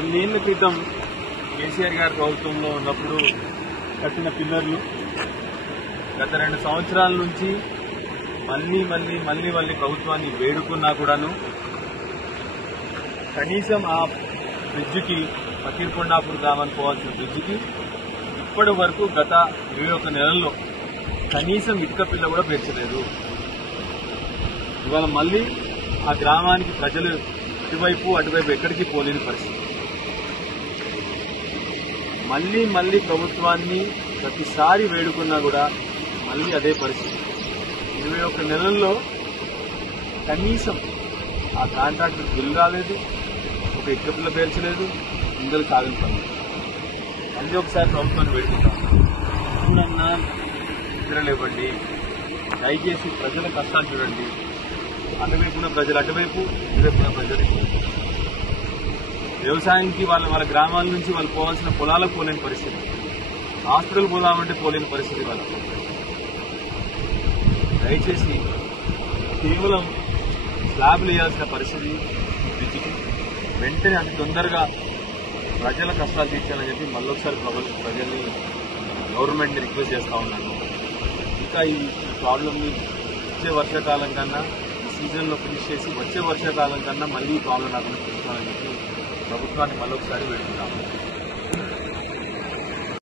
2 క్రితం కేసీఆర్ గారి ప్రభుత్వంలో ఉన్నప్పుడు కట్టిన పిల్లర్లు గత 2 సంవత్సరాల నుంచి మళ్ళీ ప్రభుత్వాన్ని వేడుకున్నా కూడాను కనీసం ఆ బ్రిడ్జికి ఫకీర్కొండాపూర్ గ్రామానికి పోవాల్సిన బ్రిడ్జికి ఇప్పటి వరకు గత 21 నెలల్లో కనీసం ఇటుక పిల్ల కూడా పేర్చలేదు. ఇవాళ మళ్ళీ ఆ గ్రామానికి ప్రజలు ఇటువైపు అటువైపు ఎక్కడికి పోలేని పరిస్థితి. మళ్ళీ ప్రభుత్వాన్ని ప్రతిసారి వేడుకున్నా కూడా మళ్ళీ అదే పరిస్థితి. 21 నెలల్లో కనీసం ఆ కాంట్రాక్టర్ బిల్లు రాలేదు, ఒక ఇటుక పిల్ల పేర్చలేదు, ఇందులో కాదని పని. మళ్ళీ ఒకసారి ప్రభుత్వాన్ని వేడుకుంటాం, చూడన్నా నిద్రలేవండి, దయచేసి ప్రజల కష్టాలు చూడండి. అటువైపున ప్రజలు అటువైపు, ఇటువైపున ప్రజలు. వ్యవసాయానికి వాళ్ళ గ్రామాల నుంచి వాళ్ళు పోవాల్సిన పొలాలకు పోలేని పరిస్థితి, హాస్పిటల్ పోదామంటే పోలేని పరిస్థితి. వాళ్ళ దయచేసి కేవలం స్లాబ్లు వేయాల్సిన పరిస్థితి బ్రిడ్జికి వెంటనే అతి తొందరగా ప్రజల కష్టాలు తీర్చాలని చెప్పి మళ్ళొకసారి ప్రజల్ని గవర్నమెంట్ని రిక్వెస్ట్ చేస్తా ఉన్నాను. ఇంకా ఈ ప్రాబ్లమ్ని వచ్చే వర్షాకాలం కన్నా ఈ సీజన్లో ఫినిష్ చేసి వచ్చే వర్షాకాలం కన్నా మళ్ళీ ఈ ప్రాబ్లం రాకుండా చూసుకోవాలని చెప్పి ప్రభుత్వాన్ని మళ్ళొకసారి వేడుకుంటాము.